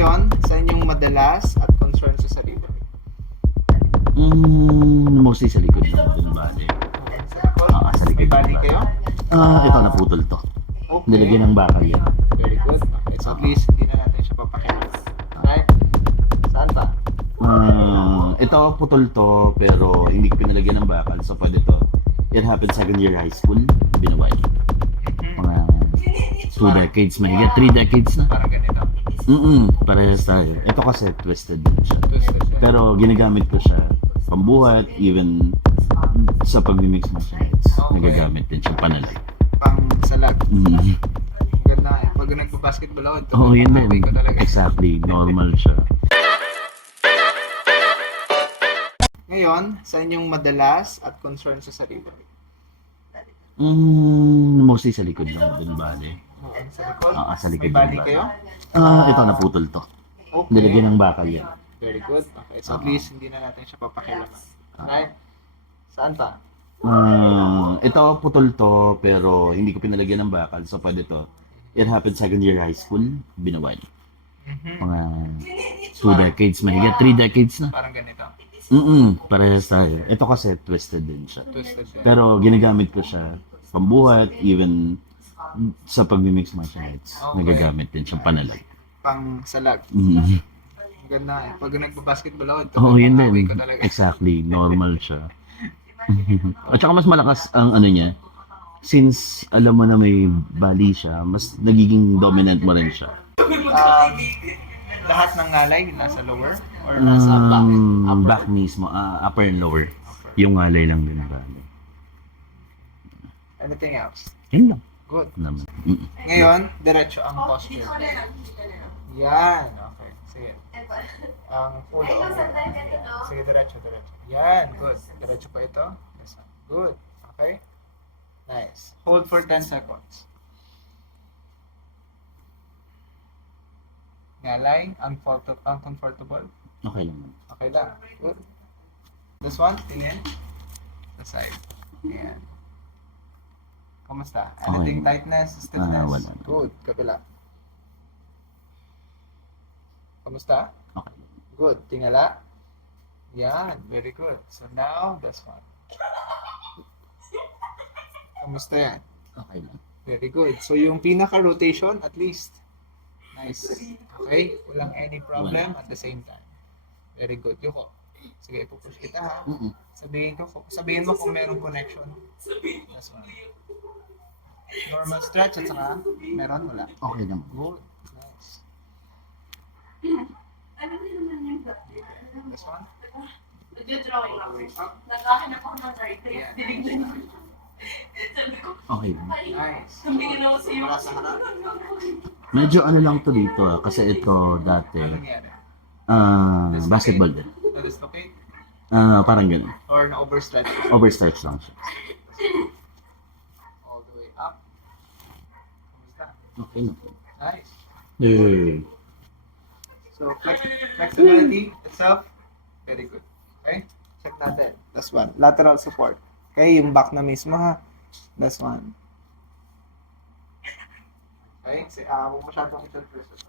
Ngayon, sa inyong madalas at concern sa sarili? Mostly sa likod lang din bali. Sa likod? Sa likod May lang bali ba? kayo? Ito naputol to. Okay. Nilagyan ng bakal yan. Very good. Okay, so at least hindi na natin siya papakilaman. Alright? Saan pa? Ito putol to pero hindi ko pinalagyan ng bakal so pwede to. It happened second year high school, binuway. Mga 2 decades, mahigit 3 decades na. Parang ganito. Parehas tayo. Ito kasi twisted din siya. Twisted siya. Pero ginagamit ko siya pambuhat, even sa pagmimix ng sides. Okay. Nagagamit din siya panalay. Pang salag. Mm. Ganda eh. Pag nagbabasketball ako, ito. Oo, yun hawig din. ko talaga. Exactly. Normal siya. Ngayon, sa inyong madalas at concern sa sarili? Mostly sa likod lang din bali. Sa likod? Sa likod May bali lang. kayo? Ito naputol to. Okay. Nilagyan ng bakal yan. Very good. Okay, so at least hindi na natin siya papakilaman. Alright? Saan pa? Ito putol to pero hindi ko pinalagyan ng bakal so pwede to. It happened second year high school, binuway. Mga 2 decades, mahigit 3 decades na. Parang ganito. Parehas tayo. Ito kasi twisted din siya. Twisted siya. Pero ginagamit ko siya pambuhat, even sa pagmimix ng sides. Okay. Nagagamit din siya panalay. Pang salag. Ganda eh. Pag nagbabasketball ako, ito. Oo, yun hawig din. ko talaga. Exactly. Normal siya. At saka mas malakas ang ano niya. Since alam mo na may bali siya, mas nagiging dominant mo rin siya. Lahat ng ngalay nasa lower or nasa back? Upper? Back mismo, upper and lower. Yung ngalay lang din bali. Anything else? Yun lang. Good. Naman. Ngayon, diretso ang posture. Yan. Okay. Sige. Ang ulo. Sige, diretso. Yan. Good. Diretso pa ito. Yes. Good. Okay. Nice. Hold for 10 seconds. Ngalay. Uncomfortable. Okay lang. Okay lang. Good. This one, tingin. The side. Yan. Kamusta? Anything tightness, stiffness? Wala. Good. Kabila. Kamusta? Okay. Good. Tingala. Yan. Very good. So now, this one. Kamusta yan? Okay lang. Very good. So yung pinaka-rotation, at least. Nice. Okay? Walang any problem at the same time. Very good. Yuko. Sige, ipupush kita ha. Sabihin mo kung merong connection. That's one. Normal stretch at saka meron, wala. Okay lang. Good. Nice. This one. Nag-drawing All the ako. way up. Naghahanap ako ng writer. Yan. Tinignan ko. Sabi ko, Okay lang. Nice. tumingin ako sa'yo. Wala sa harap. Medyo ano lang to dito kasi ito dati Ano nangyari? basketball din. Na-dislocate? Parang gano'n. Or na-overstretch? Overstretch lang siya. All the way up. Kamusta? Okay lang. Nice. Yay. So, flexibility itself, very good. Okay? Check natin. That's one. Lateral support. Okay, yung back na mismo ha. That's one. Okay, huwag masyadong i-turn first.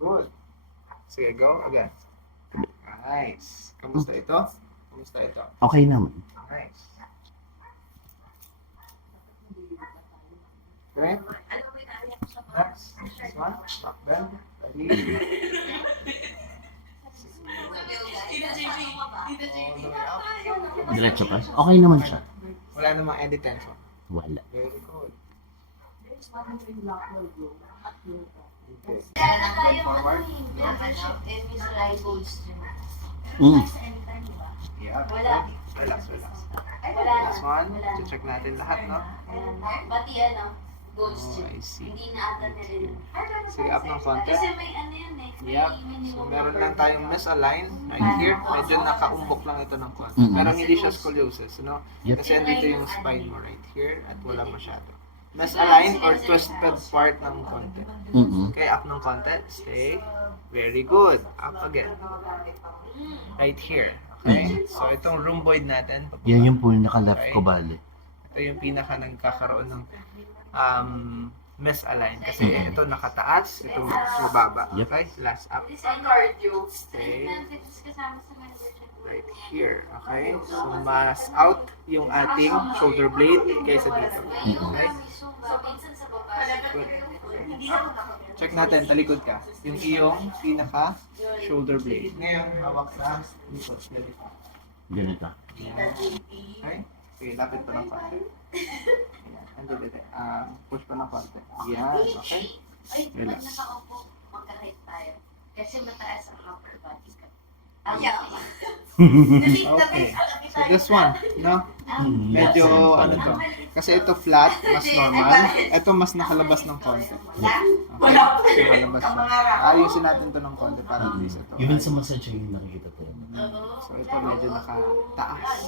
Good. Sige, go again. Nice. Kamusta ito? Kamusta ito? Okay naman. Nice. Okay? Next. This one. Back bend. Ready? Tita JB. Tita JB. All the way up. Diretso pa. Okay naman siya. Wala namang any tension. Wala. Very good. Okay. Kaya na tayo Forward. Mm. Yeah. Wala. Relax. Wala. Last one. Check natin lahat, no? Pati ano, ghost Oh, yun. I see. Hindi na ata nila. Sige, up ng konti. Kasi may ano yun eh. may Yep. minimum So, meron number. lang tayong misalign right here. Medyo nakaumbok lang ito ng konti. Mm-mm. Pero hindi siya scoliosis, no? Yep. Kasi andito yung spine mo right here at wala masyado. Misalign or twisted part ng konti. Okay, up ng konti. Stay. Very good. Up again. Right here. Okay? So, itong rhomboid natin. Pababa. Yan yung pool naka-left ko bali. Ito yung pinaka nagkakaroon ng misalign. Kasi ito nakataas, ito mababa. Yep. Okay? Last up. Ang cardio. Okay. Kasama sa membership. Right here. Okay? So, mas out yung ating shoulder blade kaysa dito. Okay? So, minsan sa baba. Good. Check natin, talikod ka. Yung iyong pinaka shoulder blade. Ngayon, hawak sa likod. Ganito. Ganito. Okay? Sige, lapit pa ng konti. Ayan. Andito. Push pa ng konti. Yan. Okay? Ay, pag Relax. nakaupo, magka-height tayo. Kasi mataas ang upper body ka. Okay. So this one, no? Medyo ano to. Kasi ito flat, mas normal. Ito mas nakalabas ng konti. Okay? Nakalabas siya. Ayusin natin to ng konti para at least ito. Even sa massage yung nakikita ko. So ito medyo nakataas.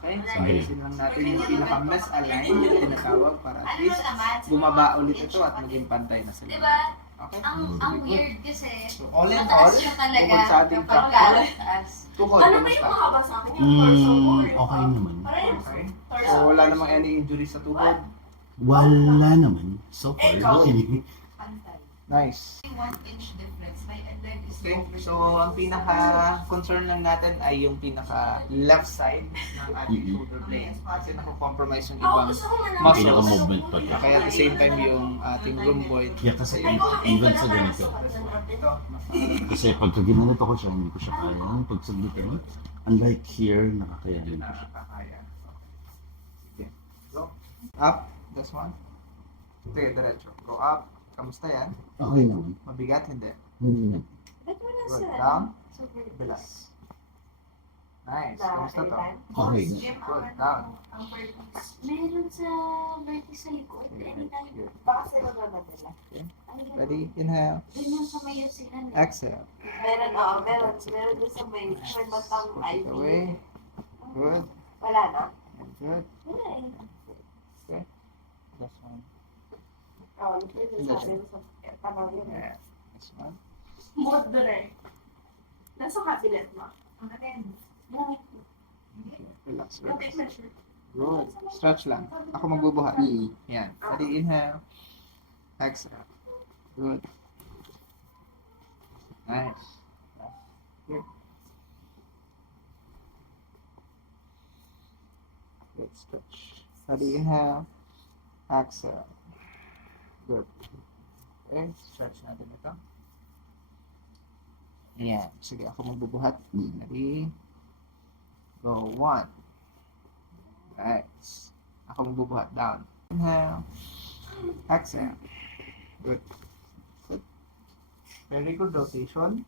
Okay? So ayusin lang natin yung pinaka-misalign yung tinatawag para at least bumaba ulit ito at maging pantay na sila. Diba? Okay? Ang weird kasi, So all in all, mataas siya talaga bukod sa ating kapag fracture, taas. tuhod, Ano ba yung kamusta? mahaba sa akin? Yung torso ko or yung Okay naman. Okay? So wala namang any injury sa tuhod. Wala naman. So far, okay. Pantay. Nice. 1 inch difference. My leg is Okay, so ang pinaka-concern lang natin ay yung pinaka-left side ng ating shoulder blade. Kasi nako-compromise yung ibang muscles. Pinaka-movement pa. Kaya at the same time yung ating rhomboid. Yeah, kasi even sa ganito. Ito, mas Kasi pagka ginanito ko siya, hindi ko siya kaya. Pag saglitin, unlike here, nakakayanin ko siya. nakakaya. Sige. Go. Up. This one. Sige, diretso. Go up. Kamusta yan? Okay naman. Mabigat? Hindi. Hindi na. Ba't wala Good. sila? Down. Super Bilas. Nice. Kamusta to? Okay. Good. Down. Ang purpose. Meron sa vertice sa likod. Sige, Anytime. good. Baka sila babadala. Ready? Inhale. Dun yung sa may usinan. Exhale. Meron, oo, meron. Meron din sa may batang Push it IV. away. Good. Wala na? And good. Wala eh. Okay. This one. Oo, pwede sa akin sa tanaw yun. And this one. Mood doon eh. Nasa cabinet mo. Ang atin. Okay. Relax. Yung Relax. tape measure. Good. Stretch lang. Ako magbubuhat. Yan. Ready? Inhale. Exhale. Good. Nice. Here. Good stretch. Ready? Inhale. Exhale. Good. Okay. Stretch natin ito. Ayan. Sige, ako magbubuhat. Ready? Go. 1. Nice. Ako magbubuhat. Down. Inhale. Exhale. Good. Good. Very good rotation.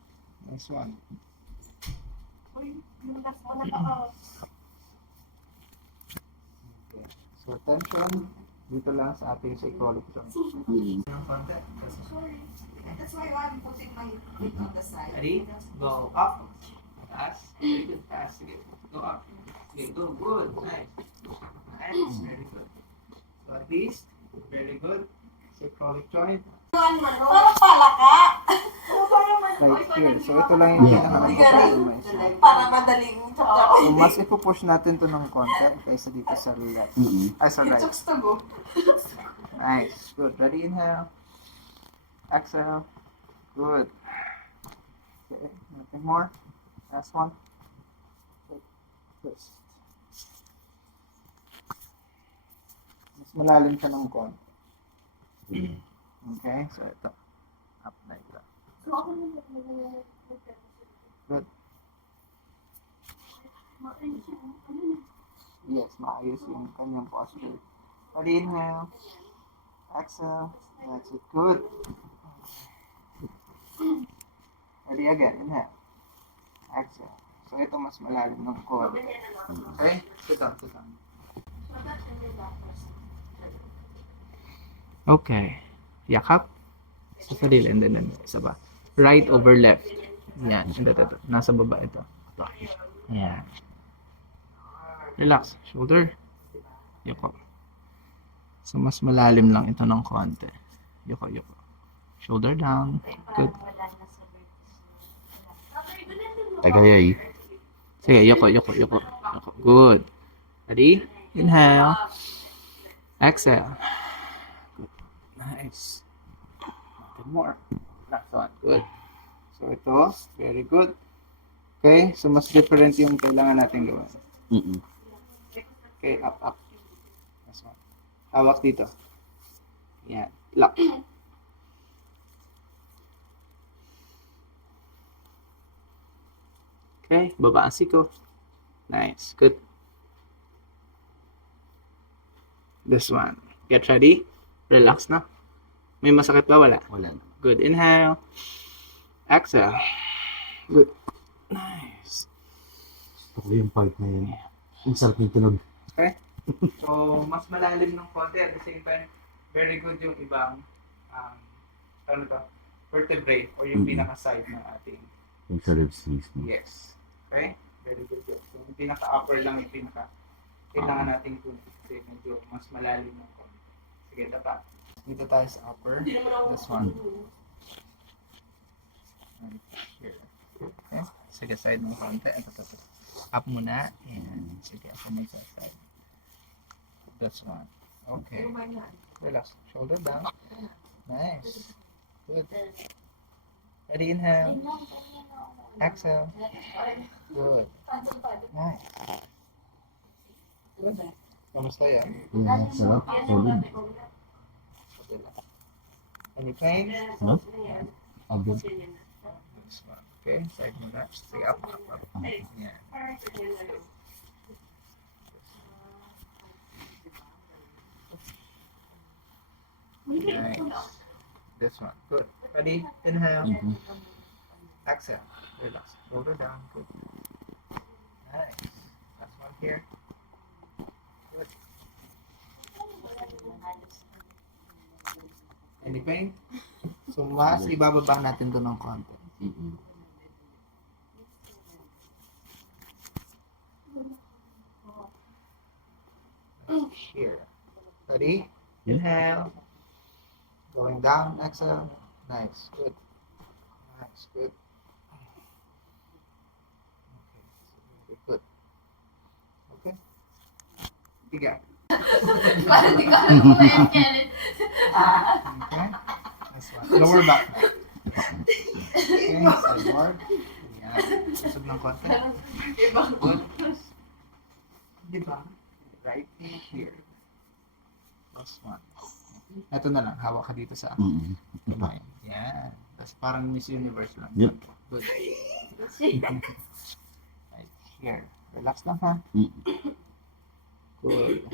Nice one. Uy, yung last mo na Okay. So, tension dito lang sa ating sycolic joint. Ng konti. Sorry. That's why I'm putting my feet on the side. Ready? Go up. Taas. Very good. Taas. Sige. Go up. Sige. Go. Good. Nice. Nice. Very good. So, at least, very good. Sycolic joint. Parang palaka. Right here. So, ito lang yung pinaka-compromise. Para madaling So, mas ipupush natin to ng konti kaysa dito sa left. Ay, sa right. chokes to go. Nice. Good. Ready? Inhale. Exhale. Good. Okay. Nothing more. Last one. Good. Twist. Mas malalim siya ng konti. Okay. So, ito. Up na ito. Good. Yes, maayos yung kanyang posture. Ready? Inhale. Exhale. That's it. Good. Ready again. Inhale. Exhale. So, ito mas malalim ng core. Okay? Sit down, sit down. Okay. Yakap. Sa sarili. And then, isa ba? Right over left. Yan. Ito. Nasa baba ito. Yan. Relax. Shoulder. Yoko. So, mas malalim lang ito ng konti. Yoko. Shoulder down. Good. Tagayay. Sige, yoko. Good. Ready? Inhale. Exhale. Good. Nice. Nothing more. Last one. Good. So ito, very good. Okay, so mas different yung kailangan natin gawin. Mm-mm. Okay, up, up. Last one. Hawak dito. Yan. Lock. Okay, baba ang siko. Nice. Good. This one. Get ready. Relax na. May masakit ba? Wala. Wala na. Good. Inhale. Exhale. Good. Nice. Gusto ko yung part na yun. Ang sarap ng tunog. Okay? So, mas malalim ng konti. At the same time, very good yung ibang ano to, vertebrae or yung Mhm. pinaka-side ng ating. Yung sa ribs mismo. Yes. Okay? Very good yun. So, yung pinaka-upper lang yung kailangan nating tunog. Kasi medyo mas malalim ng konti. Sige, tapa. Dito tayo sa upper. Hindi naman ako This one. And here. Okay? Sige, side mo konti. Ito. Up muna. And sige, ako may sa side. This one. Okay. Relax. Shoulder down. Nice. Good. Ready, inhale. Exhale. Good. Nice. Good. Kamusta yan? Yeah, sarap. Solid. Any pain? No? Abo. This one. Okay, side mo na. Stay up. Yeah. Nice. This one. Good. Ready? Inhale. Mhm. Exhale. Relax. Shoulder down. Good. Nice. Last one here. Good. Any pain? So, mas ibababa natin to ng konti. Mm-mm. Here. Ready? Yeah. Inhale. Going down. Exhale. Nice. Good. Nice. Good. Okay. Good. Okay. Tiga. Parang di ko alam kung ba yan, Kenneth. Okay. That's one. Lower back. Okay. Sideboard. Yan. Susog ng konti. Good. Diba? Right here. Last one. Ito na lang. Hawak ka dito sa Mm-mm. kamay. Yan. Tapos parang Miss Universe lang. Yep. Good. Right here. Relax lang ha. Mm-mm. Good.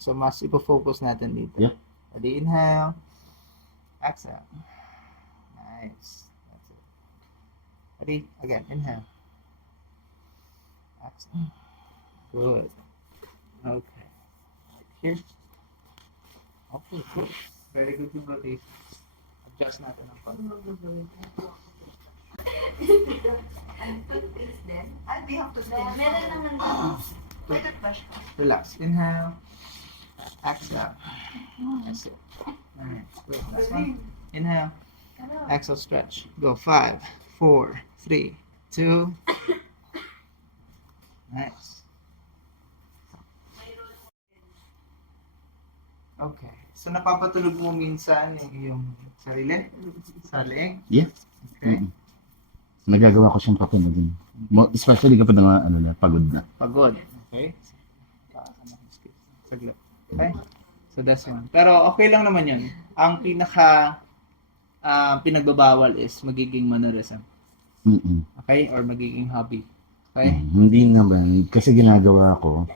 So, mas ipo-focus natin dito. Yep. Ready, inhale. Exhale. Nice. That's it. Ready? Again, inhale. Exhale. Good. Okay. Right here. Okay, good. Very good yung rotation. Adjust natin ang konti. Meron naman Relax. Inhale. Exhale. That's it. Nice. Good. Last one. Inhale. Exhale, stretch. Go. 5, 4, 3, 2. Nice. Okay. So, napapatulog mo minsan yung iyong sarili? Sa leeg? Yeah. Okay. Mm-mm. Nagagawa ko siyang patunogin. Especially kapag pagod na. Pagod. Okay. Saglit. Okay. So, that's one. Pero, okay lang naman yun. Ang pinagbabawal is magiging mannerism. Mm-mm. Okay? Or magiging hobby. Okay? Hindi naman. Kasi ginagawa ko,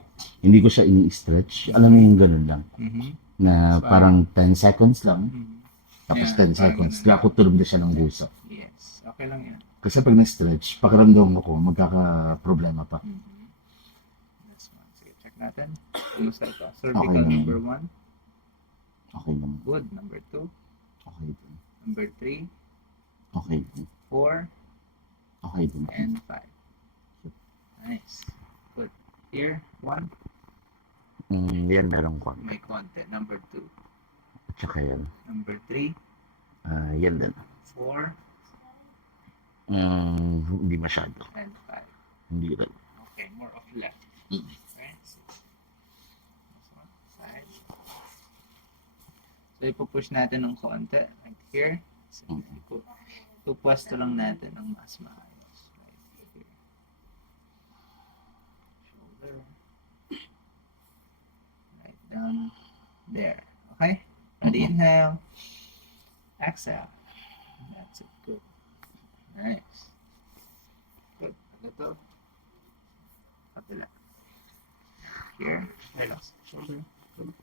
hindi ko siya ini-stretch. Alam mo yung ganun lang. Mhm. Na parang 10 seconds lang. Mhm. Tapos Yeah, 10 seconds. parang Kaya ako tulog na siya ng gusa. Yes. Okay lang yan. Kasi pag na-stretch, pakiramdam ko, magkaka-problema pa. Mhm. That's one. Sige, check natin. Kumusta ito? Okay Cervical lang. number 1. Okay naman. Good. Number 2. Okay din. Number 3. Okay din. 4. Okay din. And 5. Nice. Good. Here. 1. Yan meron ko. May konti. Number 2. Tsaka yan. Number 3. Yan din. 4. Hindi masyado. And 5. Hindi rin. Okay. More of left. Mm. Okay. This one. Side. So, ipupush natin ng konti. Like here. So, pupwesto lang natin ng mas maayos. Right here. Shoulder. Right down there. Okay? Ready? Inhale. Exhale. That's it. Good. Nice. Good. Ito. Kapila. Here. Relax. Shoulder. Good.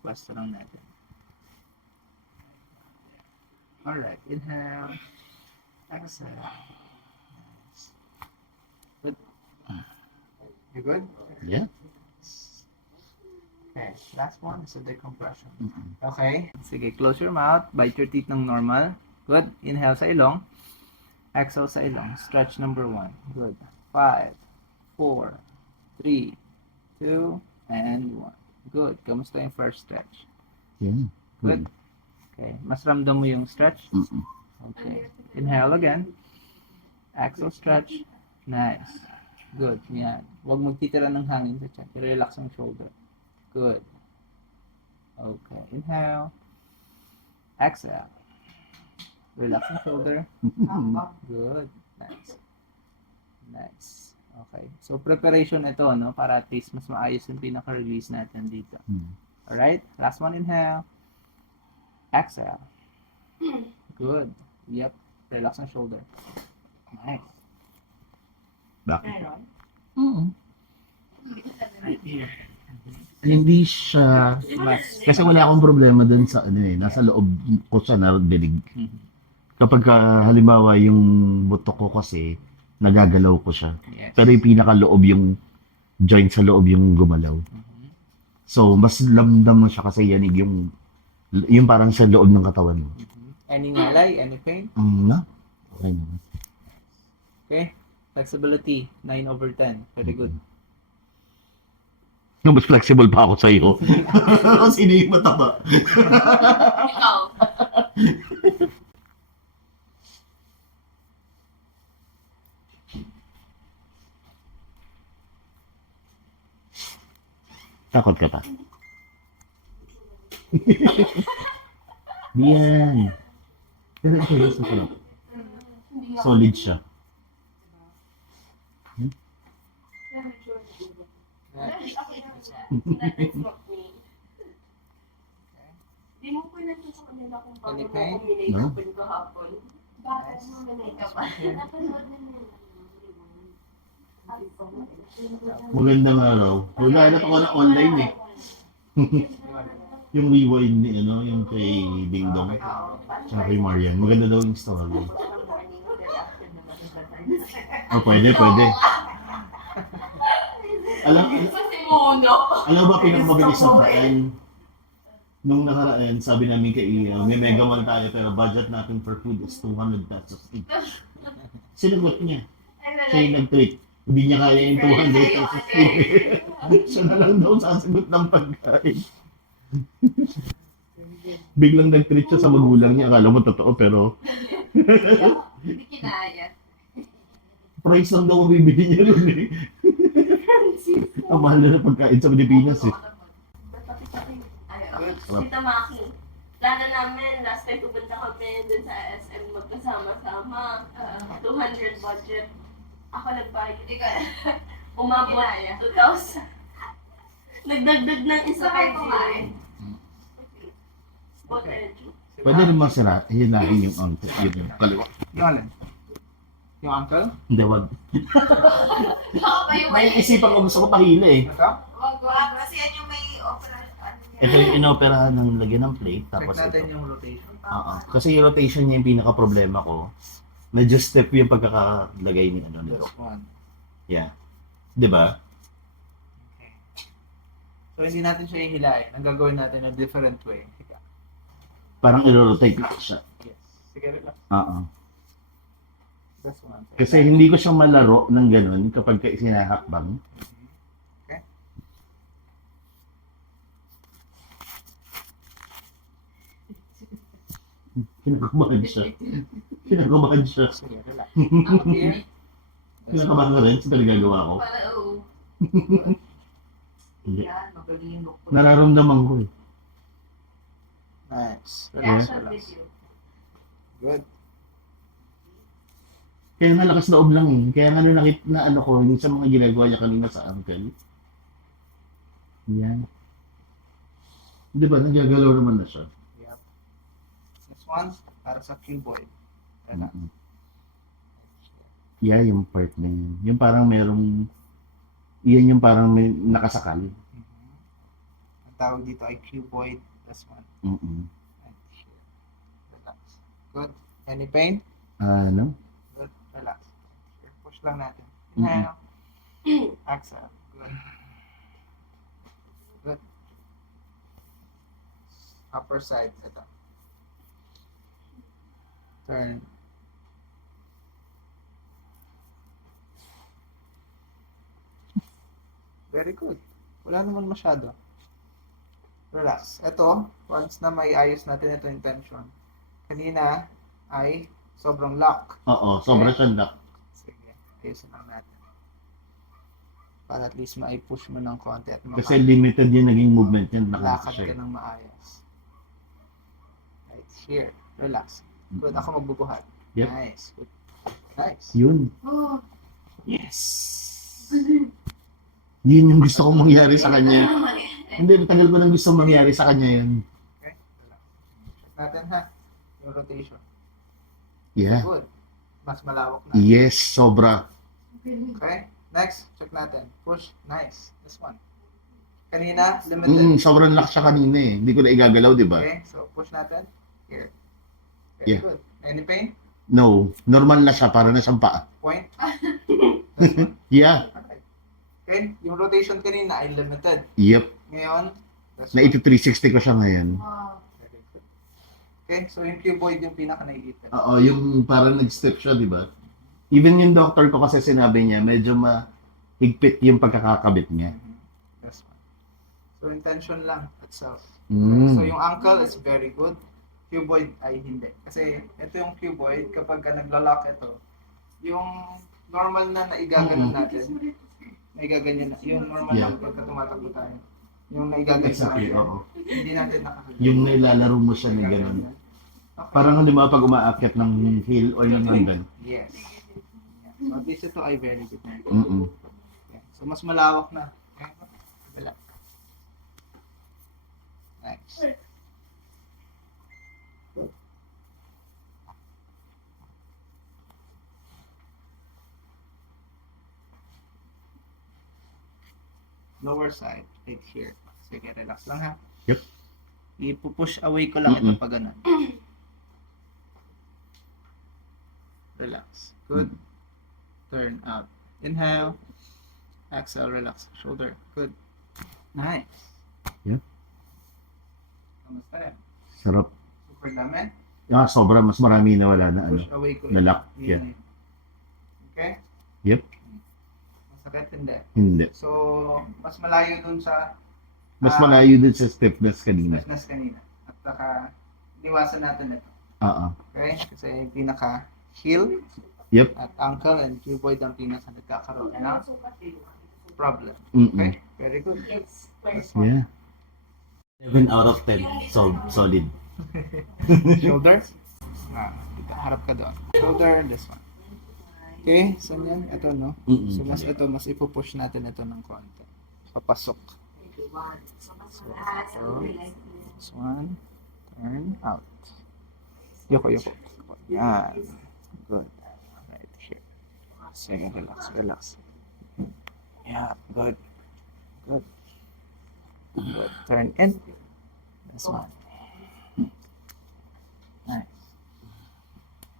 Basta lang natin. Alright. Inhale. Exhale. Nice. Good. You good? Yeah. Okay. Last one is a decompression. Mm-mm. Okay. Sige, close your mouth. Bite your teeth ng normal. Good. Inhale sa ilong. Exhale sa ilong. Stretch number 1. Good. 5, 4, 3, 2, and 1. Good. Kamusta yung first stretch? Yeah. Good. Okay. Mas ramdam mo yung stretch? Mm-mm. Okay. Inhale again. Exhale stretch. Nice. Good. Yan. Huwag magtitira ng hangin sa tiyan. Relax ang shoulder. Good. Okay. Inhale. Exhale. Relax ang shoulder. Good. Nice. Nice. Okay. So, preparation ito, no? Para at least mas maayos yung pinaka-release natin dito. Mm. Alright? Last one, inhale. Exhale. Good. Yep. Relax ang shoulder. Nice. Bakit? Meron. Mm. Right here. Hindi siya... Mas. Kasi wala akong problema dun sa ano eh. Nasa loob ko siya narinig. Kapag halimbawa yung buto ko kasi nagagalaw ko siya. Yes. Pero yung pinakaloob yung joint sa loob yung gumalaw. Mhm. So, mas lamdam mo siya kasi yanig yung parang sa loob ng katawan mo. Any ngalay? Any pain? Na? Okay na. Okay. Flexibility, 9/10. Very good. No, mas flexible pa ako sa iyo. Sino yung mataba? Ikaw. Takot ka pa? Di yan. Pero ito, yes, masarap. Solid siya. Di mo po nandiyan sa kanila kung paano Any mo pain? combinate No. open kahapon. Bakit mo ganun ka ba? Napanood na nila. Magandang araw. Naghahanap ako ng online eh. Yung rewind ni ano, yung kay Ding Dong. Tsaka kay Marian. Maganda daw yung story. Oh, pwede, pwede. Alam Sa Simuno. ba pinakamabilis na paraan? Nung nakaraan, sabi namin kay may Mega Mall tayo pero budget natin per food is 200 pesos each. Sinagot niya. Siya yung nag-treat. Hindi niya kaya yung 200 pesos each. Siya na lang daw sasagot ng pagkain. Biglang nag-treat siya sa magulang niya. Akala mo totoo pero Hindi kinaya. price lang daw ang bibili niya rin eh. Ang mahal na ng pagkain sa Pilipinas eh. Tita Maki, plano namin, last time pupunta kami dun sa SM magkasama-sama. 200 budget. Ako nagbayad. Hindi ka. Umabot. 2,000. Nagdagdag ng isa kay kumain. Pwede rin masira, hinahin yung angko, yung kaliwa. Yung alin? Yung uncle? Hindi, wag. Baka pa yung May isipan ko gusto ko pahila eh. Ito? wag. Kasi yan yung may opera. Ito yung inoperahan ng lagyan ng plate, Check tapos natin ito. yung rotation. Oo. Kasi yung rotation niya yung pinaka-problema ko. Medyo step yung pagkakalagay ni ano nito. This one. Yeah. Di ba? Okay. So, hindi natin siya hihilain. Ang gagawin natin a different way. Teka. Parang i-rotate ko siya. Yes. Sige, relax. Oo. This one. Kasi hindi ko siya malaro ng ganun kapag sinahakbang. Okay. Kinakabahan siya. Kinakabahan siya. Sige, relax. Ako Here. Kinakabahan ka rin sa nagagawa ko. Para oo. Hindi. Yan, magaling yung look ko. Nararamdaman ko eh. Nice. Relax, Reaction relax. video. Good. Kaya nga lakas loob lang eh. Kaya nga nung nakita na ano ko, yung sa mga ginagawa niya kanina sa uncle. Yan. Di ba, nagagalaw naman na siya. Yep. This one, para sa cuboid. Relax. Yeah, yung part na yun. Yung parang merong, yan yung parang may nakasakal. Ang tawag dito ay cuboid. This one. Mm-mm. And here. Relax. Good. Any pain? Ano? Good. Relax. Here. Push lang natin. Mhm. Inhale. Exhale. Good. Good. Upper side. Ito. Turn. Very good. Wala naman masyado. Relax. Ito, once na may ayos natin ito yung tension, kanina ay sobrang lock. Oo, sobra siyang lock. Sige, ayusin lang natin. Para at least ma-push mo ng konti at Kasi limited yung naging movement niya. malakad Nakasya ka ng maayos. Right here. Relax. Good. Ako magbubuhat. Yep. Nice. Good. Nice. Yun. Oh. Yes. Yun yung gusto kong mangyari sa kanya. Hindi, tagal ko nang gusto mangyari sa kanya yun. Okay. Relax. Check natin ha. Yung rotation. Yeah. Good. Mas malawak na. Yes, sobra. Okay. Next. Check natin. Push. Nice. This one. Kanina, limited. Sobrang lock siya kanina eh. Hindi ko na igagalaw, di ba? Okay. So, push natin. Here. Very Yeah. good. Any pain? No, normal na siya, para na siyang paa. Point? This one. Yeah, Okay. Okay. Yung rotation kanina ay limited. yep. Ngayon, this Na one. 360 ko siya ngayon. Very good. Okay. So, yung cuboid yung pinaka-naiipit. Oo, yung parang nag-step siya, di ba? Even yung doctor ko kasi sinabi niya, medyo mahigpit yung pagkakakabit niya. This one. So, intention lang itself. Mm. So, yung ankle is very good. Cuboid ay hindi. Kasi ito yung cuboid, kapag ka nagla-lock ito, yung normal na naigaganon natin, naigaganyan na. Yung normal Yeah. na pagka tumatakbo tayo. Yung naigaganyan Exactly, natin. oo. Hindi natin nakakaganon. Yung nailalaro mo siya na gano'n. Parang hindi mo pag umaakyat ng hill o yung hanggan. Yes. Yeah. So, at least ito ay very good. Mm-mm. Yeah. So, mas malawak na. Okay. Wala. Nice. Lower side, right here. Sige, relax lang ha. Yep. Ipupush away ko lang ito pag ganun. Relax. Good. Turn out. Inhale. Exhale, relax. Shoulder. Good. Nice. Yep. Kamusta yan? Sarap. Super dami. Sobra, mas marami na wala na ano. Push away ko. Na-lock. Yun Yeah. na yun. Okay? Yep. Masakit? Hindi. Hindi. So, mas malayo dun sa Mas malayo din sa stiffness kanina. business kanina. At saka, iniwasan natin ito. Oo. Okay? Kasi yung pinaka-heel Yep. at ankle and cuboid ang pinaka nagkakaroon ng problem. Mm-mm. Okay? Very good. Yes. Yeah. 7 out of 10. Solid. Shoulder. Dito, harap ka doon. Shoulder, this one. Okay, so yan, ito no. Mm-mm. So mas ipupush natin ito ng konti. Papasok. So, this one, turn out. Yoko. Yan. Good. Right here. Sige, relax. Yeah, good. Good. Turn in. This one. Nice.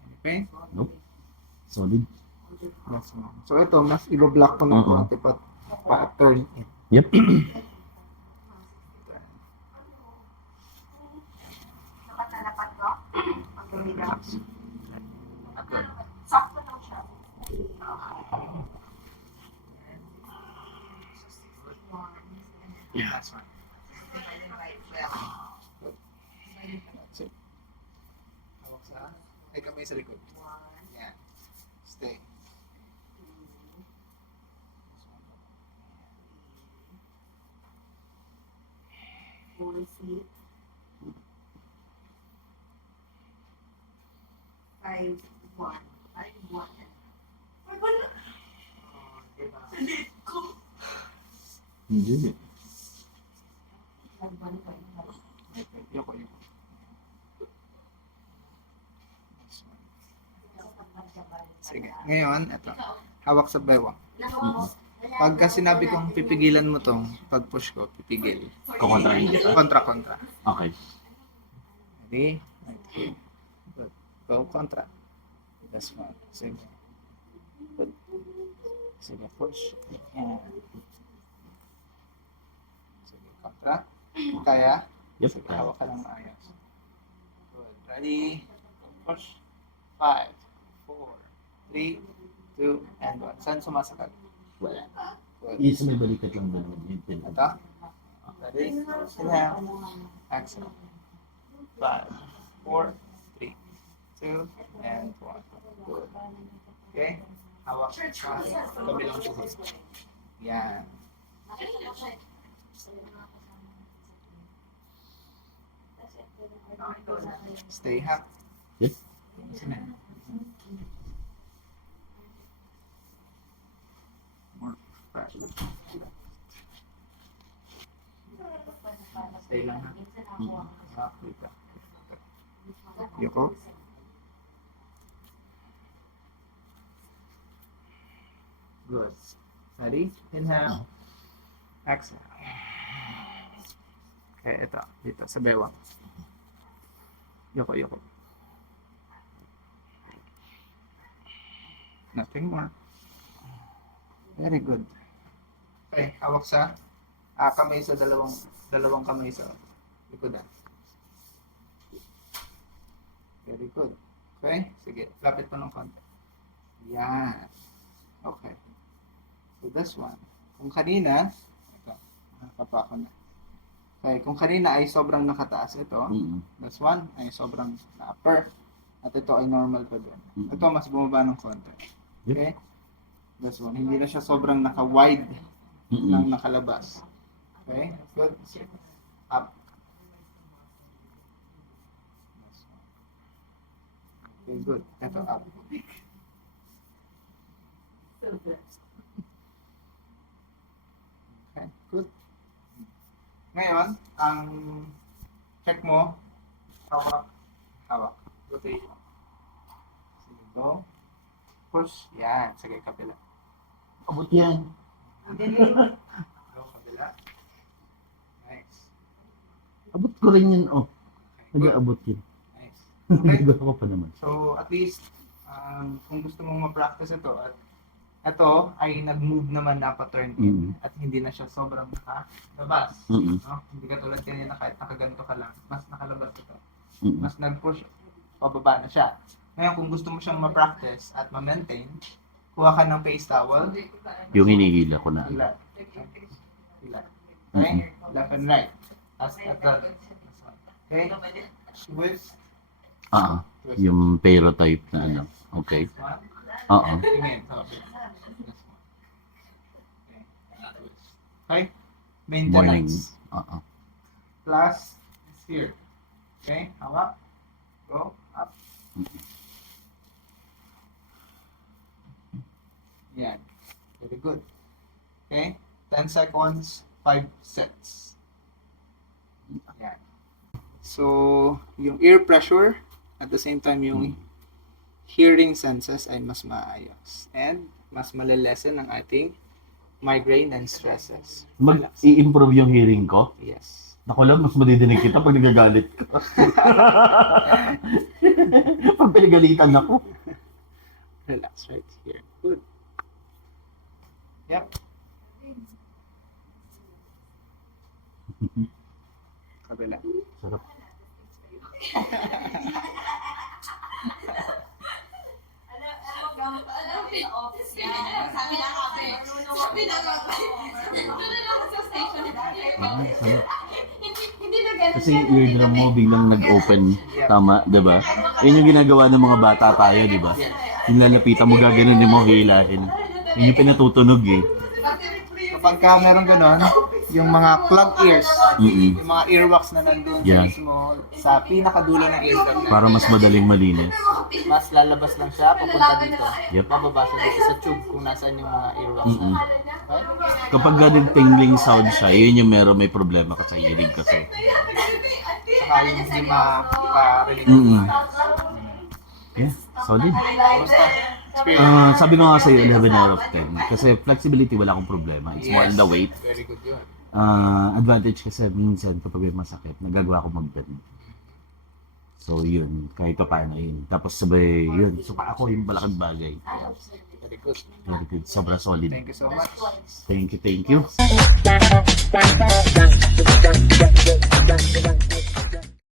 Any pain? Nope. Solid. That's one. So ito, mas i-block ko ng konti pa turn in. Yep. Relax. Sakto lang siya. Yeah. That's one. That's it. Hawak sa, ay kamay sa likod. Yan. Stay. Hindi. Yoko. Sige. Ngayon, ito. Hawak sa bewang. Pagka sinabi kong pipigilan mo tong pag-push ko, pipigil. Kukontrahin kita. Kontra. Okay. Ready? Okay. Good. Go kontra. That's one. Sige. Good. Sige, push. And. Sige, kontra. Kaya? Yep. Sige, hawak ka ng maayos. Good. Ready? Push. 5, 4, 3, 2, and 1. Saan sumasakal? Wala. Good. Isa may balikat lang doon. Ito? Ready? Inhale. Exhale. 5, 4, 3, 2, and 1. Good. Okay? Hawak sa kabilang tuhod. Yan. Stay hack. Yep. More fast. Stay lang ha. Hack dito. Yoko. Good. Ready? Inhale. Exhale. Okay, ito. Dito, sa bewang. Yoko. Nothing more. Very good. Okay, hawak sa kamay sa dalawang kamay sa likodan. Very good. Okay, sige. Lapit pa ng konti. Yan. Okay. So this one. Kung kanina, ito, nakapa ko na. Okay, kung kanina ay sobrang nakataas ito, this one ay sobrang na-upper. At ito ay normal pa din. Ito mas bumaba ng konti. Okay? This one, hindi na siya sobrang naka-wide ng nakalabas. Okay? Good. Up. Okay, good. Ito, up. Okay, good. Ngayon, ang check mo, hawak. Rotation. Sige, go. Push. Yan. Sige, kabila. Abot yan. Go, kabila. Nice. Abot ko rin yun, oh. Okay, good. Nag-aabot yun. Nice. Okay. Nag-aabot ko pa naman. So, at least, kung gusto mong ma-practice ito, at ito ay nag-move naman na pa-turn in at hindi na siya sobrang nakalabas. No? Hindi ka tulad kanina kahit nakaganto ka lang, mas nakalabas ito. Mas nag-push, pababa na siya. Ngayon, kung gusto mo siyang ma-practice at ma-maintain, kuha ka ng face towel. Yung hinihila ko na. Hila. Okay? Left and right. As at that. Okay? Twist. Yung pero-type na ano. Okay. One. Tingin. Okay? Morning. Maintenance. Plus is here. Okay? Hawak. Go. Up. Yan. Very good. Okay? 10 seconds, 5 sets. Yan. So, yung ear pressure, at the same time yung hearing senses ay mas maayos. And mas malilesen ang ating migraine and stresses. Relax. Mag-i-improve yung hearing ko. Yes. Naku lang, mas madidinig kita pag nagagalit ka. Pag pinagalitan ako. Relax right here. Good. Yep. Kabila. Sarap. Sarap. Kasi yung eardrum mo biglang nag-open. Tama, di ba? Yun yung ginagawa ng mga bata tayo, di ba? Yung lalapitan mo, gaganon mo, hilahin. Yun yung pinatutunog eh. Kapag ka meron ganon, yung mga clog ears, Mm-mm. yung mga earwax na nandun Yeah. sa mismo, sa pinakadulo ng eardrum na. Para mas madaling malinis. Mas lalabas lang siya, papunta dito. Yep. Bababa siya dito sa tube kung nasaan yung mga earwax Mm-mm. na. Okay? Kapag ganun tingling sound siya, yun yung meron may problema ka sa hearing kasi. Saka yung hindi ma-rinig. Mm-mm. Yeah, solid. Basta, experience. Sabi ko nga sa'yo, 11 out of 10. Kasi flexibility, wala akong problema. It's more on the weight. Very good yun. Advantage kasi minsan kapag may masakit, nagagawa ko mag-bend. So yun, kahit pa paano yun. Tapos sabay yun, suka ako yung malaking bagay. Very good. Very good, sobra solid. Thank you so much. Thank you.